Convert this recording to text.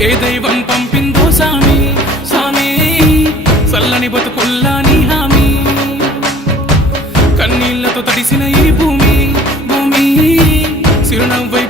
ఏ దైవం పంపిందో స్వామి స్వామి చల్లని బతుకుల్లాని హామీ. కన్నీళ్ళతో తడిసిన ఈ భూమి భూమి చిరునవ్వై